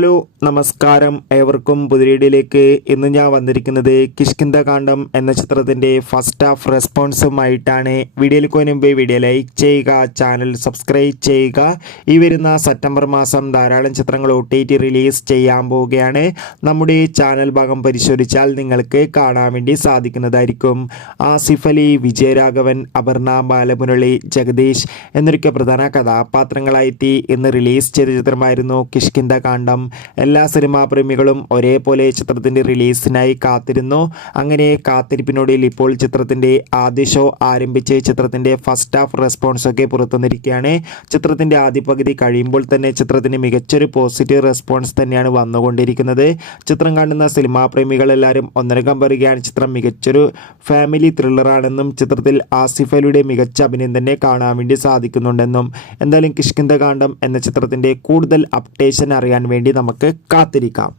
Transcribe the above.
Hello നമസ്കാരം, ഏവർക്കും പുതിയയിലേക്ക്. ഇന്ന് ഞാൻ വന്നിരിക്കുന്നത് കിഷ്കിന്ധകാണ്ഡം എന്ന ചിത്രത്തിൻ്റെ ഫസ്റ്റ് ഹാഫ് റെസ്പോൺസുമായിട്ടാണ്. വീഡിയോയിൽ മുമ്പ് വീഡിയോ ലൈക്ക് ചെയ്യുക, ചാനൽ സബ്സ്ക്രൈബ് ചെയ്യുക. ഈ വരുന്ന സെപ്റ്റംബർ മാസം ധാരാളം ചിത്രങ്ങൾ OTT റിലീസ് ചെയ്യാൻ പോവുകയാണ്. നമ്മുടെ ചാനൽ ഭാഗം പരിശോധിച്ചാൽ നിങ്ങൾക്ക് കാണാൻ വേണ്ടി സാധിക്കുന്നതായിരിക്കും. ആസിഫ് അലി, വിജയരാഘവൻ, അപർണ ബാലമുരളി, ജഗദീഷ് എന്നൊക്കെ പ്രധാന കഥാപാത്രങ്ങളായെത്തി ഇന്ന് റിലീസ് ചെയ്ത ചിത്രമായിരുന്നു കിഷ്കിന്ധകാണ്ഡം. എല്ലാ സിനിമാ പ്രേമികളും ഒരേപോലെ ചിത്രത്തിൻ്റെ റിലീസിനായി കാത്തിരുന്നു. അങ്ങനെ കാത്തിരിപ്പിനൊടുവിൽ ഇപ്പോൾ ചിത്രത്തിൻ്റെ ആദ്യ ഷോ ആരംഭിച്ച് ചിത്രത്തിൻ്റെ ഫസ്റ്റ് ഹാഫ് റെസ്പോൺസൊക്കെ പുറത്തുവന്നിരിക്കുകയാണ്. ചിത്രത്തിൻ്റെ ആദ്യ പകുതി കഴിയുമ്പോൾ തന്നെ ചിത്രത്തിന് മികച്ചൊരു പോസിറ്റീവ് റെസ്പോൺസ് തന്നെയാണ് വന്നുകൊണ്ടിരിക്കുന്നത്. ചിത്രം കാണുന്ന സിനിമാ പ്രേമികളെല്ലാവരും ഒന്നടങ്കം പറയുകയാണ് ചിത്രം മികച്ചൊരു ഫാമിലി ത്രില്ലറാണെന്നും ചിത്രത്തിൽ ആസിഫ് അലിയുടെ മികച്ച അഭിനയം തന്നെ കാണാൻ വേണ്ടി സാധിക്കുന്നുണ്ടെന്നും. എന്തായാലും കിഷ്കിന്ധകാണ്ഡം എന്ന ചിത്രത്തിൻ്റെ കൂടുതൽ അപ്ഡേഷൻ അറിയാൻ വേണ്ടി നമുക്ക് കാത്തിരിക്കാം.